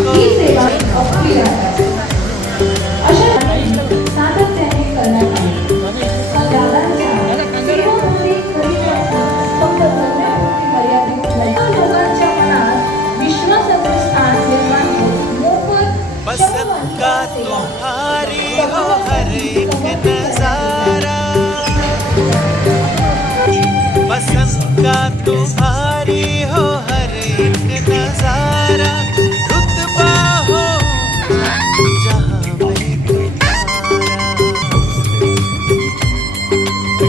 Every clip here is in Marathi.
ही सेवा अपुरी राहतात. अशा सातत्याने करण्यात आली. पण दादांच्या सेवाभावी कधीपण फक्त धर्मापुरती मर्यादित नाही. लोकांच्या मनात विश्वासाचे स्थान निर्माण होत मोफत पसंद का तुम्हारी हो हर एक नजारा, पसंद का तुम्हारी हो हर एक नजारा, रुतबा हो जहाँ में तुम्हारा,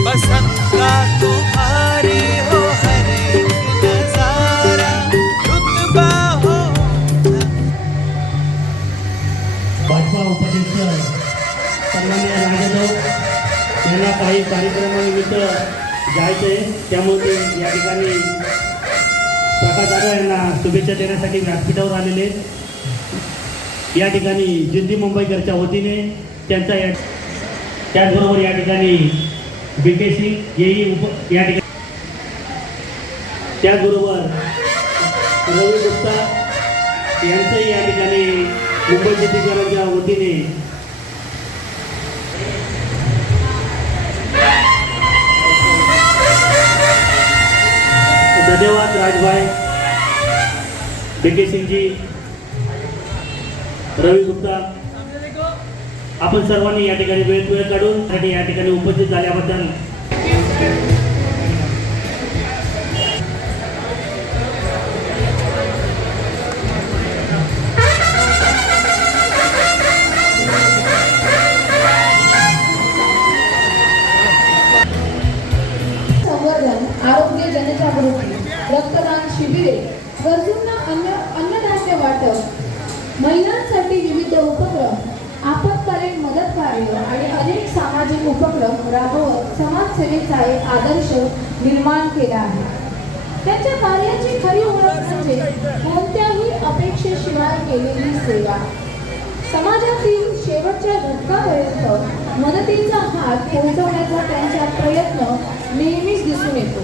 पसंद का तुम्हारी हो हर एक नजारा, रुतबा हो. भाजपा उपाध्यक्ष सन्माननीय राजाभाऊ यांना काही कार्यक्रमानिमित्त जायचं आहे, त्यामुळे ते या ठिकाणी प्रकाश दादा यांना शुभेच्छा देण्यासाठी व्यासपीठावर आलेले. या ठिकाणी जिंदी मुंबईकरच्या वतीने त्यांचा त्याचबरोबर या ठिकाणी BKC हेही या ठिकाणी, त्याचबरोबर रवी गुप्ता यांचंही या ठिकाणी मुंबई जिल्ह्याच्या वतीने धन्यवाद. राजभाई, BK सिंगजी, रवी गुप्ता, आपण सर्वांनी या ठिकाणी वेळ काढून या ठिकाणी उपस्थित झाल्याबद्दल संवर्धन, आरोग्य जनजागृती, रक्तदान शिबिरे, गरजूंना अन्नधान्य वाटप, महिलांसाठी विविध उपक्रम, आपत्कालीन मदत कार्य आणि अनेक सामाजिक उपक्रम राबवत समाजसेवेचा एक आदर्श निर्माण केला आहे. त्यांच्या कार्याची खरी ओळख म्हणजे कोणत्याही अपेक्षेशिवाय केलेली सेवा. समाजातील शेवटच्या घटकापर्यंत मदतीचा हात पोहोचवण्याचा त्यांचा प्रयत्न नेहमीच दिसून येतो.